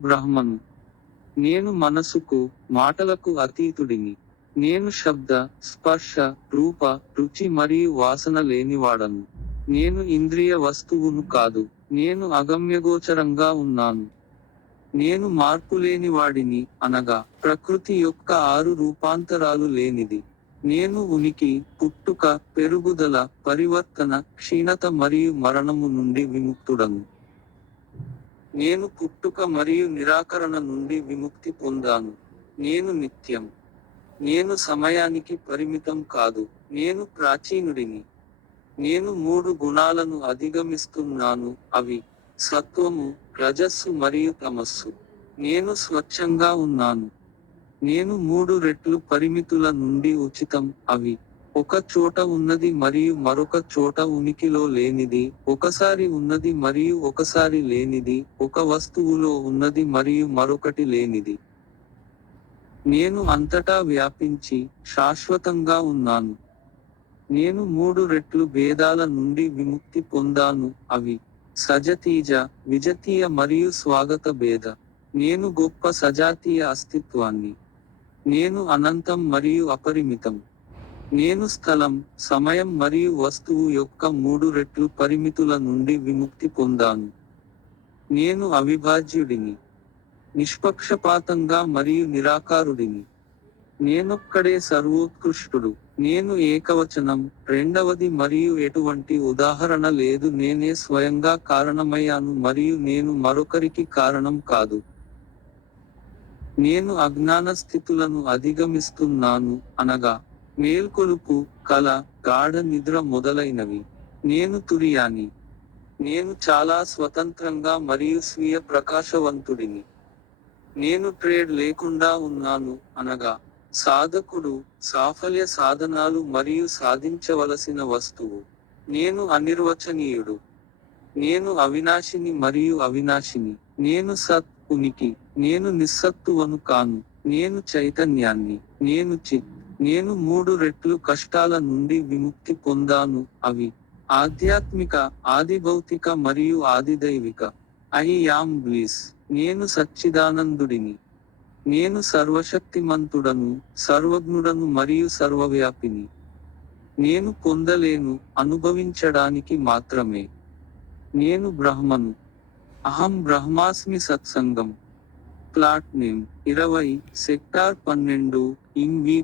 బ్రహ్మను. నేను మనసుకు, మాటలకు అతీతుడిని. నేను శబ్ద, స్పర్శ, రూప, రుచి మరియు వాసన లేనివాడను. నేను ఇంద్రియ వస్తువును కాదు. నేను అగమ్యగోచరంగా ఉన్నాను. నేను మార్పులేనివాడిని, అనగా ప్రకృతి యొక్క 6 రూపాంతరాలు లేనిది. నేను ఉనికి, పుట్టుక, పెరుగుదల, పరివర్తన, క్షీణత మరియు మరణము నుండి విముక్తుడను. నేను పుట్టుక మరియు నిరాకరణ నుండి విముక్తి పొందాను. నేను నిత్యం. నేను సమయానికి పరిమితం కాదు. నేను ప్రాచీనుడిని. నేను 3 గుణాలను అధిగమిస్తున్నాను, అవి సత్వము, రజస్సు మరియు తమస్సు. నేను స్వచ్ఛంగా ఉన్నాను. నేను 3 రెట్లు పరిమితుల నుండి ఉచితం, అవి ఒక చోట ఉన్నది మరియు మరొక చోట ఉనికిలో లేనిది, ఒకసారి ఉన్నది మరియు ఒకసారి లేనిది, ఒక వస్తువులో ఉన్నది మరియు మరొకటి లేనిది. నేను అంతటా వ్యాపించి, శాశ్వతంగా ఉన్నాను. నేను 3 రెట్లు భేదాల నుండి విముక్తి పొందాను, అవి సజాతీయ, విజాతీయ మరియు స్వాగత భేద. నేను గొప్ప సజాతీయ అస్తిత్వాన్ని. నేను అనంతం మరియు అపరిమితం. నేను స్థలం, సమయం మరియు వస్తువు యొక్క 3 రెట్లు పరిమితుల నుండి విముక్తి పొందాను. నేను అవిభాజ్యుడిని. నిష్పక్షపాతంగా మరియు నిరాకారుడిని. నేనొక్కడే సర్వోత్కృష్టుడు. నేను ఏకవచనం, రెండవది మరియు ఎటువంటి ఉదాహరణ లేదు. నేనే స్వయంగా కారణమయ్యాను మరియు నేను మరొకరికి కారణం కాదు. నేను అజ్ఞాన స్థితులను అధిగమిస్తున్నాను, అనగా మేల్కొలుపు, కల, గాఢ నిద్ర మొదలైనవి. నేను తురియాని. నేను చాలా స్వతంత్రంగా మరియు స్వీయ ప్రకాశవంతుడిని. నేను ట్రేడ్ లేకుండా ఉన్నాను, అనగా సాధకుడు, సాఫల్య సాధనాలు మరియు సాధించవలసిన వస్తువు. నేను అనిర్వచనీయుడు. నేను అవినాశిని మరియు అవినాశిని. నేను సత్, ఉనికి. నేను నిస్సత్తువను కాను. నేను చైతన్యాన్ని. నేను చిత్. నేను 3 రెట్లు కష్టాల నుండి విముక్తి పొందాను, అవి ఆధ్యాత్మిక, ఆదిభౌతిక మరియు ఆదిదైవిక. I am bliss. నేను సచ్చిదానందుడిని. నేను సర్వశక్తిమంతుడను, సర్వజ్ఞుడను మరియు సర్వవ్యాపిని. నేను పొందలేను, అనుభవించడానికి మాత్రమే. నేను బ్రహ్మను. అహం బ్రహ్మాస్మి. సత్సంగం. Plot name 20, sector 12, in we